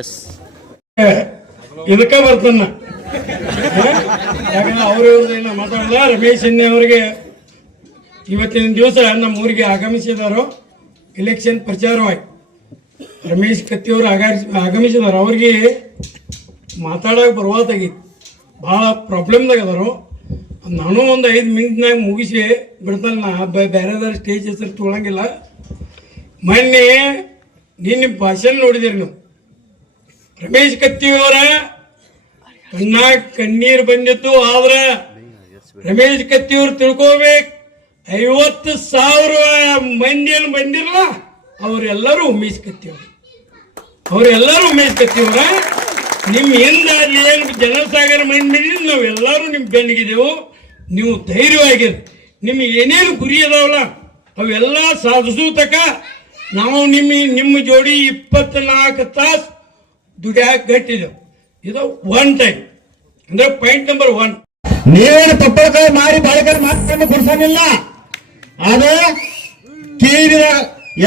S ಇದಕ್ಕೆ ಬರ್ತಾನ ಯಾಕಂದ್ರೆ ಅವರು ಮಾತಾಡಲ್ಲ, ರಮೇಶ್ ಎಣ್ಣೆ ಅವರಿಗೆ ಇವತ್ತಿನ ದಿವಸ ನಮ್ಮ ಊರಿಗೆ ಆಗಮಿಸಿದಾರೋ. ಎಲೆಕ್ಷನ್ ಪ್ರಚಾರವಾಗಿ. ರಮೇಶ್ ಕತ್ತಿಯವರು ಆಗಮಿಸಿದಾರೋ. ಅವ್ರಿಗೆ ಮಾತಾಡೋಕೆ ಬರುವಾತಾಗಿತ್ತು ಭಾಳ ಪ್ರಾಬ್ಲಮ್ದಾಗ ಅದಾರು. ನಾನು ಒಂದು ಐದು ಮಿನಿಟ್ನಾಗ ಮುಗಿಸಿ ಬಿಡ್ತಾನೆ ನಾ. ಬೇರೆದಾರ ಸ್ಟೇಜ್ ಹೆಸರು ತೊಗೊಳಂಗಿಲ್ಲ ಮೊನ್ನೆ ನಿನ್ನ ಭಾಷಣ ನೋಡಿದಿರಿ ನೀವು. ರಮೇಶ್ ಕತ್ತಿಯವರ ಕಣ್ಣ ಕಣ್ಣೀರು ಬಂದಿತ್ತು, ಆದ್ರ ರಮೇಶ್ ಕತ್ತಿಯವ್ರು ತಿಳ್ಕೋಬೇಕು. ಐವತ್ತು ಸಾವಿರ ಮಂದಿ ಏನು ಬಂದಿರಲ್ಲ, ಅವರೆಲ್ಲರೂ ಉಮೇಶ್ ಕತ್ತಿಯವರು ಅವರೆಲ್ಲರೂ ಉಮೇಶ್ ಕತ್ತಿಯವರ ನಿಮ್ಮ ಹಿಂದ ಅಲ್ಲಿ ಏನು ಜನಸಾಗರ ಮಂದಿ ನಾವೆಲ್ಲರೂ ನಿಮ್ಮ ಬೆನ್ನಿಗಿದೆವು ನೀವು ಧೈರ್ಯವಾಗಿರಿ ನಿಮ್ಗೆ ಏನೇನು ಗುರಿ ಅದಾವಲ್ಲ, ಅವೆಲ್ಲ ಸಾಧಿಸೋ ತಕ ನಾವು ನಿಮ್ಮ ನಿಮ್ಮ ಜೋಡಿ ಇಪ್ಪತ್ನಾಲ್ಕು ತಾಸು ದುಡ್ಯಾಕ ಗಟ್ಟಿದೆವು ಇದು ಒನ್ ಟೈಮ್ ಅಂದ್ರೆ ಪಾಯಿಂಟ್ ನಂಬರ್ ಒನ್ ನೀವೇನು ತಪ್ಪಳಕಾಯಿ ಮಾರಿ ಬಾಳಕರ್ ಮಾತ್ರ ಕೊಡ್ಸಂಗಿಲ್ಲ. ಅದ ಕೇಳಿದ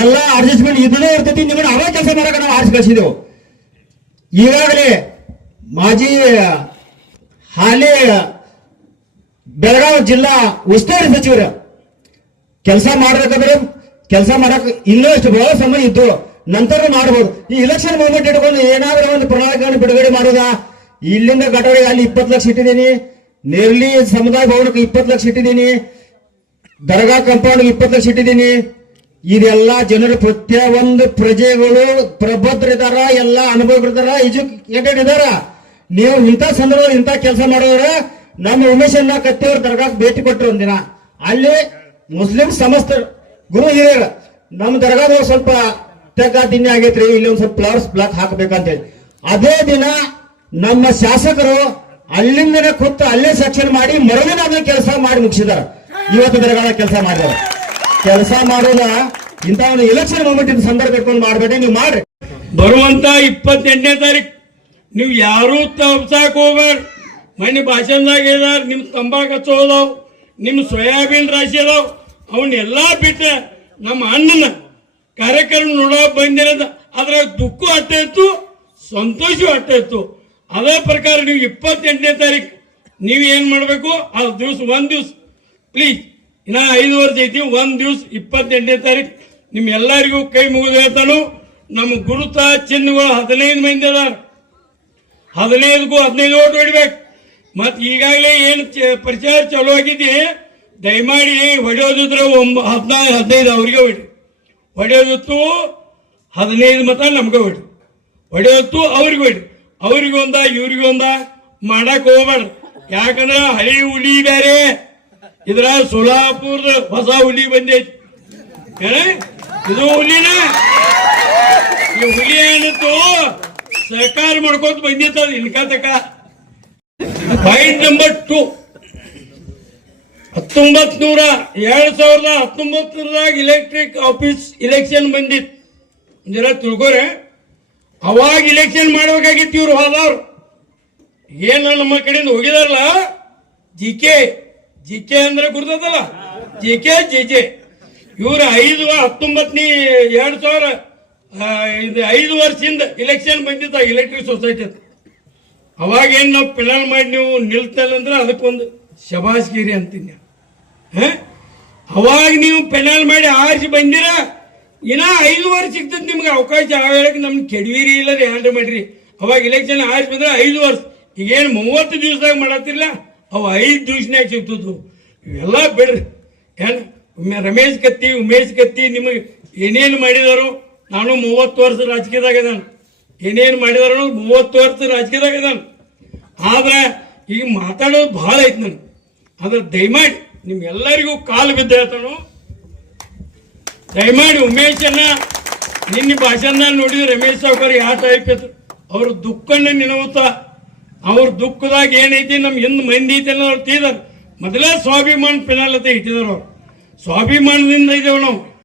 ಎಲ್ಲ ಅಡ್ಜಸ್ಟ್ಮೆಂಟ್ ಇದನ್ನೇ ಇರ್ತೈತಿ. ನಿಮ್ಮನ್ನ ಅವೇ ಕೆಲಸ ಮಾಡಕ ನಾವು ಆರಿಸಿ ಕಳಿಸಿದೆವು. ಈಗಾಗಲೇ ಮಾಜಿ ಹಾಲಿ ಬೆಳಗಾವಿ ಜಿಲ್ಲಾ ಉಸ್ತುವಾರಿ ಸಚಿವರು ಕೆಲಸ ಮಾಡ್ಬೇಕಂದ್ರೆ ಕೆಲಸ ಮಾಡಕ್ ಇನ್ನೂ ಇಷ್ಟು ಬಹಳ ಸಮಯ ಇದ್ದು ನಂತರ ಮಾಡಬಹುದು. ಈ ಇಲೆಕ್ಷನ್ ಮೂವ್ಮೆಂಟ್ ಇಟ್ಕೊಂಡು ಏನಾದ್ರೂ ಒಂದು ಪ್ರಣಾಳಿಕೆಯನ್ನು ಬಿಡುಗಡೆ ಮಾಡೋದಾ ಇಲ್ಲಿಂದ ಗಟೋಡಿ ಅಲ್ಲಿ ಇಪ್ಪತ್ತು ಲಕ್ಷ ಇಟ್ಟಿದ್ದೀನಿ. ನೇರ್ಲಿ ಸಮುದಾಯ ಭವನಕ್ಕೆ ಇಪ್ಪತ್ತು ಲಕ್ಷ ಇಟ್ಟಿದ್ದೀನಿ. ದರ್ಗಾ ಕಂಪೌಂಡ್ಗೆ ಇಪ್ಪತ್ತು ಲಕ್ಷ ಇಟ್ಟಿದ್ದೀನಿ. ಇದೆಲ್ಲ ಜನರು ಪ್ರತಿಯೊಂದು ಪ್ರಜೆಗಳು ಪ್ರಬದ್ಧರಿದಾರ ಎಲ್ಲ ಅನುಭವಿಗಳಿದಾರ ಎಜುಕೇಟೆಡ್ ಇದಾರ ನೀವು ಇಂಥ ಸಂದರ್ಭದಲ್ಲಿ ಇಂಥ ಕೆಲಸ ಮಾಡೋದ್ರೆ ನಮ್ಮ ಉಮೇಶನ್ನ ಕತ್ತಿಯವ್ರ ದರ್ಗಾಕ್ಕೆ ಭೇಟಿ ಕೊಟ್ಟರು ಒಂದಿನ. ಅಲ್ಲಿ ಮುಸ್ಲಿಂ ಸಮಸ್ತ ಗುರು ಹಿರಿಯರು, ನಮ್ಮ ದರ್ಗಾದವ್ರು ಸ್ವಲ್ಪ ತೆಗ್ಗ ದಿನ ಆಗೈತ್ರಿ, ಇಲ್ಲಿ ಒಂದ್ ಸ್ವಲ್ಪ ಫ್ಲವರ್ಸ್ ಬ್ಲಾಕ್ ಹಾಕಬೇಕಂತೇಳಿ. ಅದೇ ದಿನ ನಮ್ಮ ಶಾಸಕರು ಅಲ್ಲಿಂದನೇ ಕೂತು ಅಲ್ಲೇ ಸೆಕ್ಷನ್ ಮಾಡಿ ಮರಳಿನ ಅದನ್ನ ಕೆಲಸ ಮಾಡಿ ಮುಗಿಸಿದಾರ. ಇವತ್ತು ದಿನಗಳ ಕೆಲಸ ಮಾಡಿದಾರ ಕೆಲಸ ಮಾಡೋದ ಇಂತ ಒಂದು ಎಲೆಕ್ಷನ್ ಇನ್ ಸಂದರ್ಭ ಇಟ್ಕೊಂಡು ಮಾಡಬೇಡಿ, ನೀವು ಮಾಡ್ರಿ. ಬರುವಂತ ಇಪ್ಪತ್ತೆಂಟನೇ ತಾರೀಕು ನೀವು ಯಾರು ತಪ್ಸಾಕ್ ಹೋಗ್ಬಾರ್ ಮನೆ ಭಾಷೆದಾಗ ಏನಾರ ನಿಮ್ ತಂಬಾಕ್ ಹಚ್ಚೋದಾವ್ ನಿಮ್ ಸೋಯಾಬೀನ್ ರಾಶಿ ಅದಾವ್ ಅವನ್ನೆಲ್ಲಾ ಬಿಟ್ಟ ನಮ್ಮ ಅಣ್ಣನ ಕಾರ್ಯಕ್ರಮ ನೋಡಕ್ ಬಂದಿರೋದ ಅದ್ರಾಗ ದುಃಖ ಆಗ್ತಾ ಇತ್ತು, ಸಂತೋಷವೂ ಆಗ್ತಾ ಇತ್ತು. ಅದೇ ಪ್ರಕಾರ ನೀವು ಇಪ್ಪತ್ತೆಂಟನೇ ತಾರೀಕು ನೀವು ಏನ್ ಮಾಡಬೇಕು? ಆ ದಿವಸ, ಒಂದ್ ದಿವಸ ಪ್ಲೀಸ್ ಇನ್ನ ಐದು ವರ್ಷ ಐತಿ, ಒಂದ್ ದಿವಸ ಇಪ್ಪತ್ತೆಂಟನೇ ತಾರೀಕು ನಿಮ್ ಎಲ್ಲರಿಗೂ ಕೈ ಮುಗಿದು ಹೇಳ್ತಾನು. ನಮ್ಮ ಗುರುತ ಚಿನ್ನಗಳು ಹದಿನೈದು ಮಂದಿ ಅದಾರ. ಹದಿನೈದಕ್ಕೂ ಹದಿನೈದು ಓಟ್ ಹೊಡಿಬೇಕು. ಮತ್ ಈಗಾಗಲೇ ಏನು ಪ್ರಚಾರ ಚಲೋ ಆಗಿದೆ, ದಯಮಾಡಿ ಹೊಡೆಯೋದಿದ್ರೆ ಒಂಬ ಹದಿನೈದು ಹದಿನೈದು ಅವ್ರಿಗೆ ಹೊಡಿ. ಹೊಡೆಯೋದಿತ್ತು ಹದಿನೈದು ಮತ ನಮ್ಗೆ ಹೊಡಿ ಹೊಡೆಯೋತ್ತು ಅವ್ರಿಗೆ ಹೊಡಿ ಅವ್ರಿಗೆ ಒಂದ, ಇವ್ರಿಗೆ ಒಂದ. ಮಾಡಕ್ ಹೋಗ್ಬಾರ್ದು ಯಾಕಂದ್ರೆ ಹಳಿ ಹುಲಿ ಬೇರೆ ಇದ್ರ ಸೋಲಾಪುರದ ಹೊಸ ಹುಲಿ ಬಂದೈತಿ. ಇದು ಹುಲಿನ? ಈ ಹುಲಿ ಏನಿತ್ತು ಸರ್ಕಾರ ಮಾಡ್ಕೋತ ಬಂದಿತ್ತು ಇನ್ಕ ತಕ. ಪಾಯಿಂಟ್ ನಂಬರ್ ಟು ಹತ್ತೊಂಬತ್ ನೂರ ಎರಡ್ ಸಾವಿರದ ಹತ್ತೊಂಬತ್ತರದಾಗ ಇಲೆಕ್ಟ್ರಿಕ್ ಆಫೀಸ್ ಇಲೆಕ್ಷನ್ ಬಂದಿತ್ತು. ಜರ ತಿಳ್ಕೊರೆ, ಅವಾಗ ಇಲೆಕ್ಷನ್ ಮಾಡ್ಬೇಕಾಗಿತ್ತು ಇವ್ರು ಹೋದವ್ರು. ಏನು ನಮ್ಮ ಕಡೆಯಿಂದ ಹೋಗಿದಾರಲ್ಲ? ಜಿ ಕೆ ಜಿ ಕೆ ಅಂದ್ರೆ ಗುರ್ತದಲ್ಲ? ಜಿ ಕೆ ಜಿ ಜೆ ಇವ್ರ ಐದು ಹತ್ತೊಂಬತ್ತನೇ ಎರಡು ಸಾವಿರ ಇದು ಐದು ವರ್ಷದಿಂದ ಇಲೆಕ್ಷನ್ ಬಂದಿತ್ತ ಇಲೆಕ್ಟ್ರಿಕ್ ಸೊಸೈಟಿ ಅವಾಗ ಏನು ನಾವು ಪ್ಲಾನ್ ಮಾಡಿ ನೀವು ನಿಲ್ತಲ್ಲ ಅಂದ್ರೆ ಅದಕ್ಕೊಂದು ಶಬಾಷ್ಗಿರಿ ಅಂತೀನಿ? ಅವಾಗ ನೀವು ಪೆನಲ್ ಮಾಡಿ ಆರಿಸಿ ಬಂದಿರ, ಇನ್ನ ಐದು ವರ್ಷ ಸಿಗ್ತದೆ ನಿಮ್ಗೆ ಅವಕಾಶ. ಆ ಹೇಳಕ್ಕೆ ನಮ್ಗೆ ಕೆಡವಿರಿ ಇಲ್ಲ ರೀ ಹ್ಯಾಂಡ್ಲ್ ಮಾಡ್ರಿ. ಅವಾಗ ಇಲೆಕ್ಷನ್ ಆರಿಸಿ ಬಂದ್ರೆ ಐದು ವರ್ಷ. ಈಗೇನು ಮೂವತ್ತು ದಿವಸದಾಗ ಮಾಡತ್ತಿಲ್ಲ ಅವು ಐದು ದಿವ್ಸನಾಗ ಸಿಗ್ತದ್ದು ಇವೆಲ್ಲ ಬಿಡ್ರಿ. ಏನು ರಮೇಶ್ ಕತ್ತಿ, ಉಮೇಶ್ ಕತ್ತಿ ನಿಮಗೆ ಏನೇನು ಮಾಡಿದಾರೋ, ನಾನು ಮೂವತ್ತು ವರ್ಷ ರಾಜಕೀಯದಾಗ ಇದ್ದಾನೆ ಏನೇನು ಮಾಡಿದಾರೋ ಮೂವತ್ತು ವರ್ಷ ರಾಜಕೀಯದಾಗ ಇದ್ದಾನೆ ಆದ್ರೆ ಈಗ ಮಾತಾಡೋದು ಭಾಳ ಐತೆ ನನಗೆ. ಆದ್ರೆ ದಯಮಾಡಿ ನಿಮ್ಗೆಲ್ಲರಿಗೂ ಕಾಲು ಬಿದ್ದ ಹೇಳ್ತಾನು ದಯಮಾಡಿ ಉಮೇಶನ್ನ, ನಿನ್ನ ಭಾಷಣ ನೋಡಿದ್ರೆ ರಮೇಶ್ ಸಾವ್ಕರ್ ಯಾವ ಟೈಪ್ ಇತ್ತು ಅವ್ರ ದುಃಖನ ನೆನವುತ್ತ ಅವ್ರ ದುಃಖದಾಗ ಏನೈತಿ ನಮ್ಗೆ ಹಿಂದ್ ಮಂದಿ ಐತಿ ಅನ್ನೋರು ತೀದಾರ ಮೊದಲೇ ಸ್ವಾಭಿಮಾನ ಪಿನಾಲತೆ ಇಟ್ಟಿದಾರ ಅವ್ರು. ಸ್ವಾಭಿಮಾನದಿಂದ ಇದ್ದೇವೆ ನಾವು.